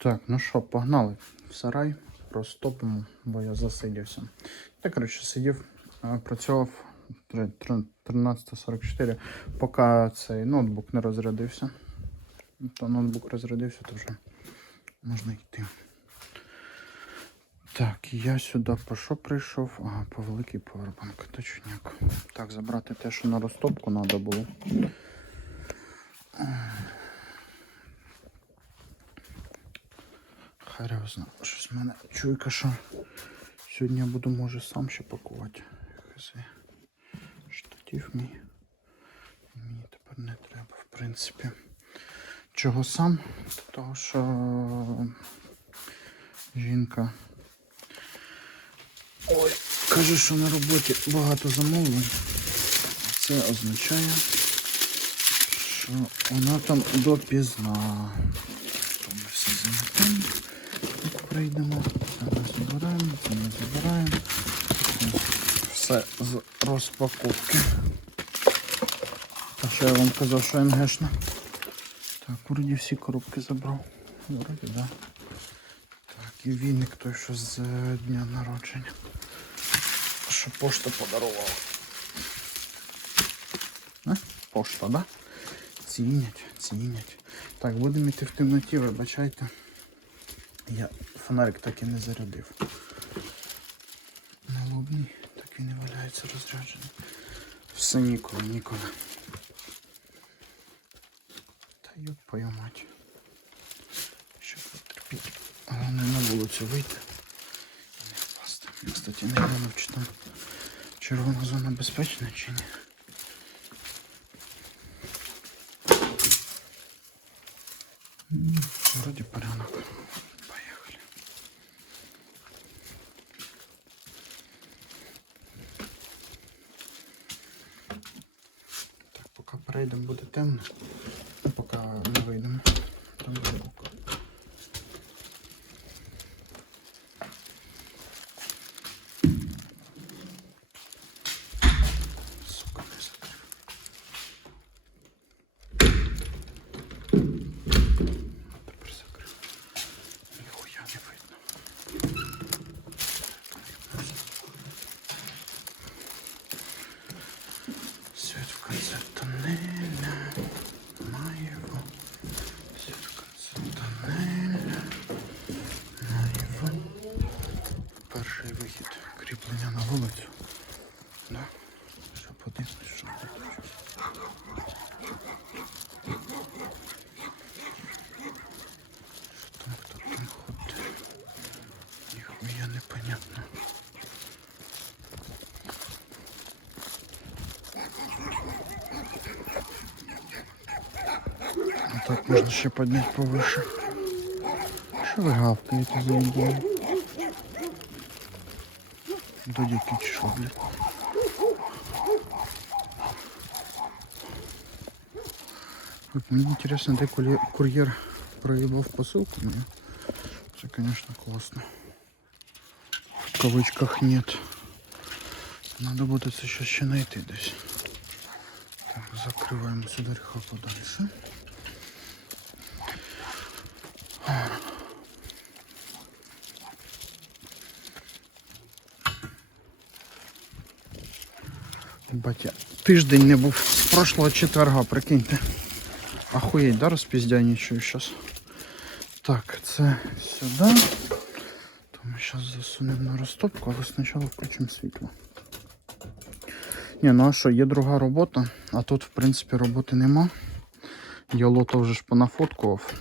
Так, ну що, погнали в сарай, розтопимо, бо я засидівся. Я, коротше, сидів, е, працював три- три- 13.44, поки цей ноутбук не розрядився. То ноутбук розрядився, то вже можна йти. Так, я сюди по що прийшов? Ага, по великий повербанк, точняк. Так, забрати те, що на розтопку треба було. Знає. Щось в мене чуйка, що сьогодні я буду, може, сам ще пакувати. Штатів мій. Мені тепер не треба, в принципі. Чого сам? Того, що жінка. Ой, каже, що на роботі багато замовлень. Це означає, що вона там допізна. То ми все заметемо. Як прийдемо, ми забираємо, це ми забираємо. Все з розпаковки. А що я вам казав, що МГшна? Так, вроді всі коробки забрав. Вроді, да. Так, і віник той, що з е, дня народження. Що пошта подарувала. А? Пошта, да? Цінять, цінять. Так, будемо йти в темноті, вибачайте. Я фонарик так і не зарядив. Налобний, так він і валяється розряджений. Все ніколи, ніколи. Та йоп твою мать. Ще потерпіть. Головне на вулицю вийти. і Не впасти. Кстати, не глянув, чи там червона зона безпечна чи ні. М, Вроді порядок. Поїхали. Так, буде темно. Ну, Поки не вийдемо. Там буде Да. Що подивимось, що там хто там ходить? Ніхуя непонятно. А так можна ще підняти повыше. Що ви гавкаєте за ідею? Додіки чи блядь? От Мені інтересно, де кур'єр проїбав посилку мою. Це, конечно, класно. В кавичках нет. Надо буде це ще ще знайти десь. Так, закриваємо сюди ріха подальше. Батя, тиждень не був з прошлого четверга, прикиньте. Охуєть, да, розпіздянічую зараз. Так, це сюди. То ми зараз засунемо на розтопку, але спочатку включимо світло. Ні, ну а що, є друга робота, а тут, в принципі, роботи нема. Я лото вже ж понафоткував.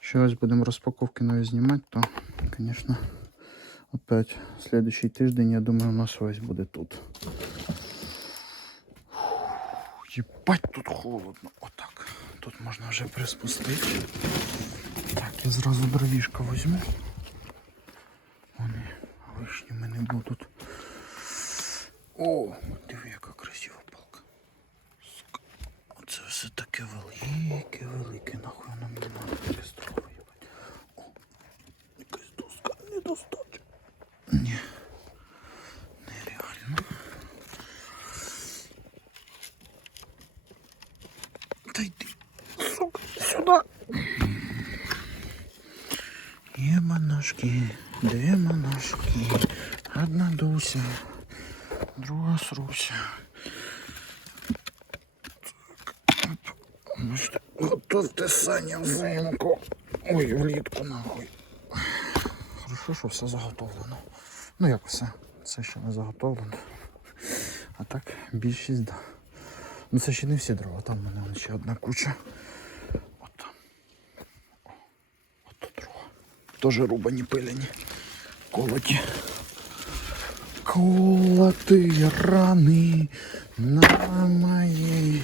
Ще ось будемо розпаковки нові знімати, то, звісно, опять слідуючий тиждень, я думаю, у нас ось буде тут. Єбать, тут холодно. Отак. Тут можна вже приспустити. Так, я зразу дровішка візьму. Вони лишніми не будуть. О, диви, яка красива палка. Сука. Оце все таке велике, велике, нахуй воно мені надо перестрою, їбать. О, якась доска не достача. Ні. Нереально. Та йди, сука, сюди. Монашки, дві монашки. Одна Дуся, друга Сруся. Готовте Саня взимку. Ой, влітку нахуй. Хорошо, що все заготовлено. Ну як все? Це ще не заготовлено. А так, більшість, да. Ну це ще не всі дрова, там в мене ще одна куча. От там. О, От тут дрова. Теж рубані пилені. Колоті. Колоти рани на моїй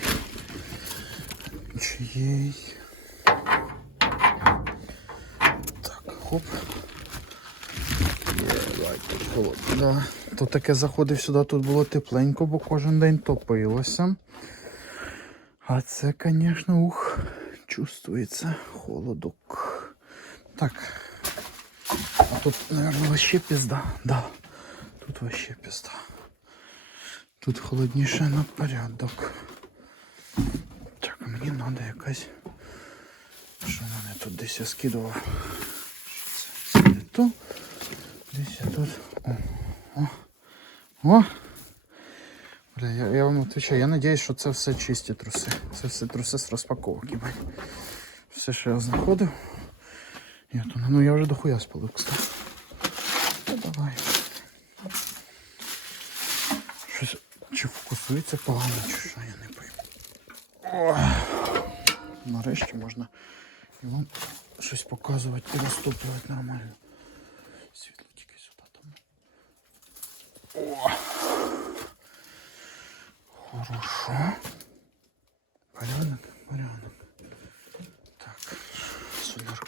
чиєй. Так, хоп. Тут. Да. То таке заходив сюди, тут було тепленько, бо кожен день топилося. А це, звісно, ух, чувствується холодок. Так. А тут, наверное, вообще пизда. Да. Тут вообще пизда. Тут холодніше на порядок. Так, а мені треба якась. Що мене тут десь я скидував? Це? Десь я тут. О. О. О. Бля, я, я вам отвечаю, я надіюсь, що це все чисті труси. Це все труси з розпаковки. Все, що я знаходив. Я то, ну я вже дохуя спалив, кстати. Ну давай. Щось чи фокусується погано, чи що, я не пойму. Нарешті можна і вам щось показувати і розтоплювати нормально. Світло тільки сюди там. О! Хорошо. Порядок, порядок.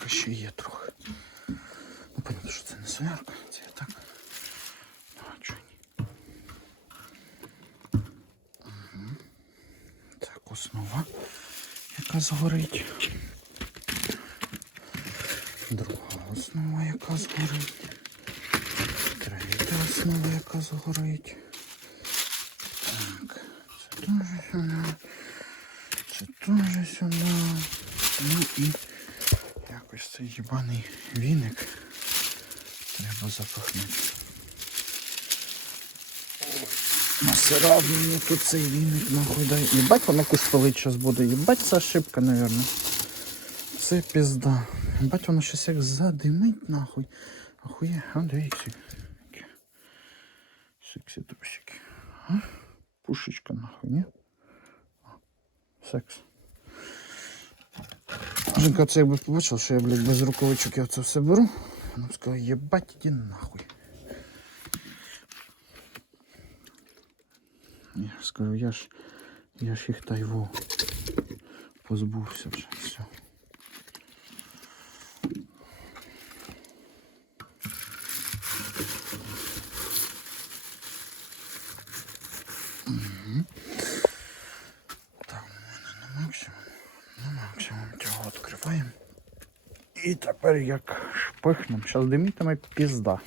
Солярка ще є трохи. Ну, понятно, що це не солярка, це я так. Ну, а чого ні? Угу. Так, основа, яка згорить. Друга основа, яка згорить. Третя основа, яка згорить. Так, це теж сюди. Це теж сюди. Ну і якось цей їбаний віник треба запахнути. Насирав мені тут цей віник, нахуй дай. Єбать воно куштовить зараз буде. Єбать це ошибка, наверное. Це пізда. Єбать воно щось як задимить нахуй. Ахує, а дивіться. Сексі трусики. Пушечка нахуй, ні? Секс. Жінка це якби побачила, що я, блядь, без рукавичок я це все беру. Вона сказала, єбать, іди нахуй. Я ж скажу, я ж, я ж їх тайво позбувся вже, все. Так, у мене на максимум. На максимум цього відкриваємо. І тепер як шпихнем. Зараз димітиме пізда.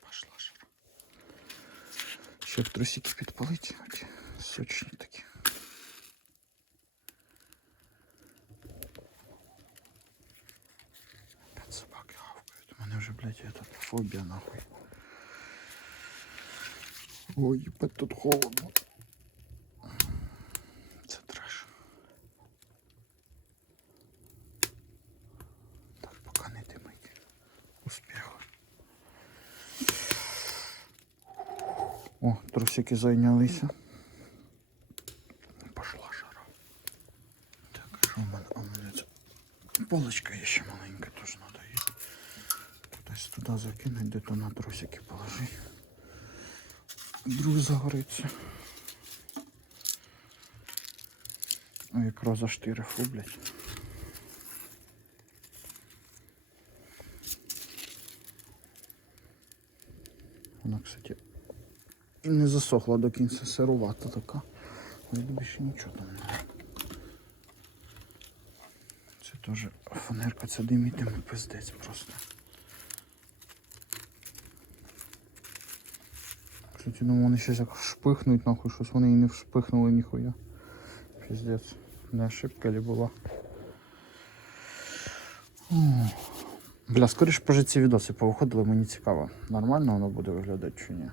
Пошла жара. Ще трусики підпалити, оті сочні такі. Опять собаки гавкають. У мене вже, блядь, эта фобія нахуй. Ой, тут холодно. Це треш. Так, поки не димить. Успіху. О, зайнялися. Пошла жара. Так, а що в мене? А мене це полочка є ще маленька, теж треба її. Кудись туди закинути, де то на трусики положити. Друг загориться. А якраз за штири фу, блядь. Вона, кстати, і не засохла до кінця сирувата така. Більше нічого там немає. Це теж фанерка, це димітиме пиздець просто. Кстати, ну вони щось як шпихнуть, нахуй, щось вони і не вшпихнули ніхуя. Піздець. Не ошибка ли була. Бля, скоріш по ці відоси повиходили, мені цікаво. Нормально воно буде виглядати чи ні.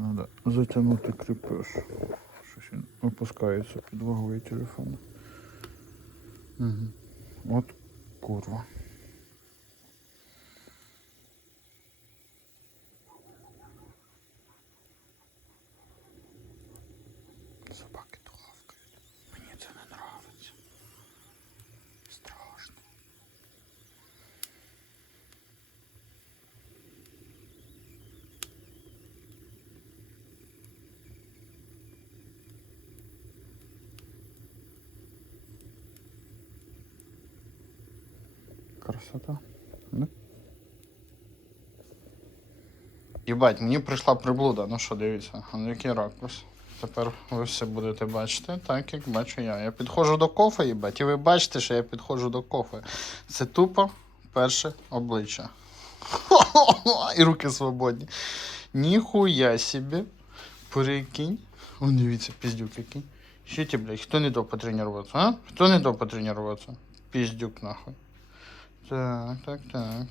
Надо затягнути кріпеж. Щось він опускається під вагою телефону. Угу. От курва. Красота. Да? Єбать, мені прийшла приблуда. Ну що, дивіться, а ну який ракурс. Тепер ви все будете бачити, так як бачу я. Я підходжу до кофе, їбать, і ви бачите, що я підходжу до кофе. Це тупо перше обличчя. І руки свободні. Ніхуя собі. Прикинь. О, дивіться, піздюк який. Що ти, блядь, хто не дав потренуватися, а? Хто не дав потренуватися? Піздюк нахуй. Так, так, так.